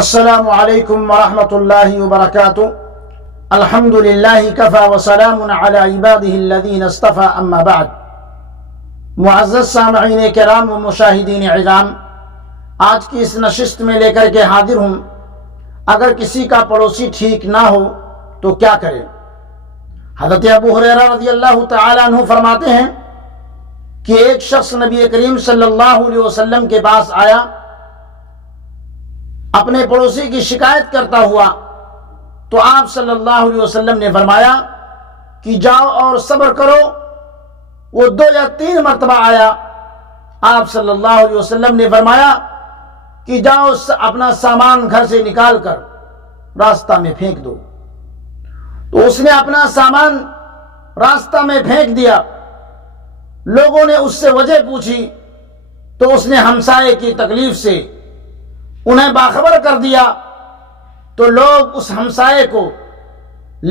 السلام علیکم ورحمۃ اللہ وبرکاتہ۔ الحمد للہ کفی وسلام علی عبادہ الذین اصطفی، اما بعد۔ معزز سامعین کرام و مشاہدین اعظام، آج کی اس نشست میں لے کر کے حاضر ہوں، اگر کسی کا پڑوسی ٹھیک نہ ہو تو کیا کرے؟ حضرت ابو ہریرہ رضی اللہ تعالیٰ عنہ فرماتے ہیں کہ ایک شخص نبی کریم صلی اللہ علیہ وسلم کے پاس آیا، اپنے پڑوسی کی شکایت کرتا ہوا، تو آپ صلی اللہ علیہ وسلم نے فرمایا کہ جاؤ اور صبر کرو۔ وہ 2 یا 3 مرتبہ آیا، آپ صلی اللہ علیہ وسلم نے فرمایا کہ جاؤ اپنا سامان گھر سے نکال کر راستہ میں پھینک دو۔ تو اس نے اپنا سامان راستہ میں پھینک دیا۔ لوگوں نے اس سے وجہ پوچھی تو اس نے ہمسائے کی تکلیف سے انہیں باخبر کر دیا، تو لوگ اس ہمسائے کو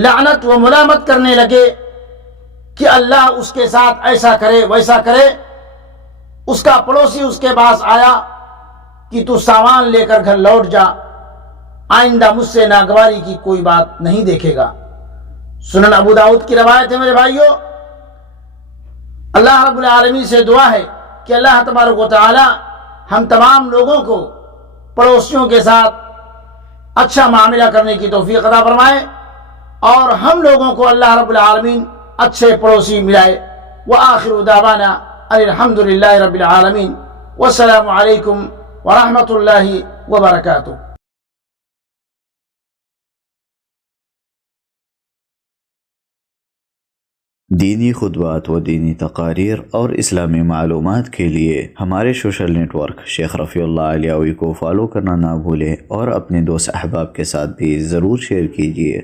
لعنت و ملامت کرنے لگے کہ اللہ اس کے ساتھ ایسا کرے ویسا کرے۔ اس کا پڑوسی اس کے پاس آیا کہ تو سامان لے کر گھر لوٹ جا، آئندہ مجھ سے ناگواری کی کوئی بات نہیں دیکھے گا۔ سنن ابو داؤد کی روایت ہے میرے بھائیو۔ اللہ رب العالمین سے دعا ہے کہ اللہ تبارک و تعالی ہم تمام لوگوں کو پڑوسیوں کے ساتھ اچھا معاملہ کرنے کی توفیق عطا فرمائے، اور ہم لوگوں کو اللہ رب العالمین اچھے پڑوسی ملائے۔ وآخر دعوانا ان الحمد للہ رب العالمین، والسلام علیکم ورحمۃ اللہ وبرکاتہ۔ دینی خطبات و دینی تقاریر اور اسلامی معلومات کے لیے ہمارے سوشل نیٹ ورک شیخ رفیع اللہ علیوی کو فالو کرنا نہ بھولیں، اور اپنے دوست احباب کے ساتھ بھی ضرور شیئر کیجیے۔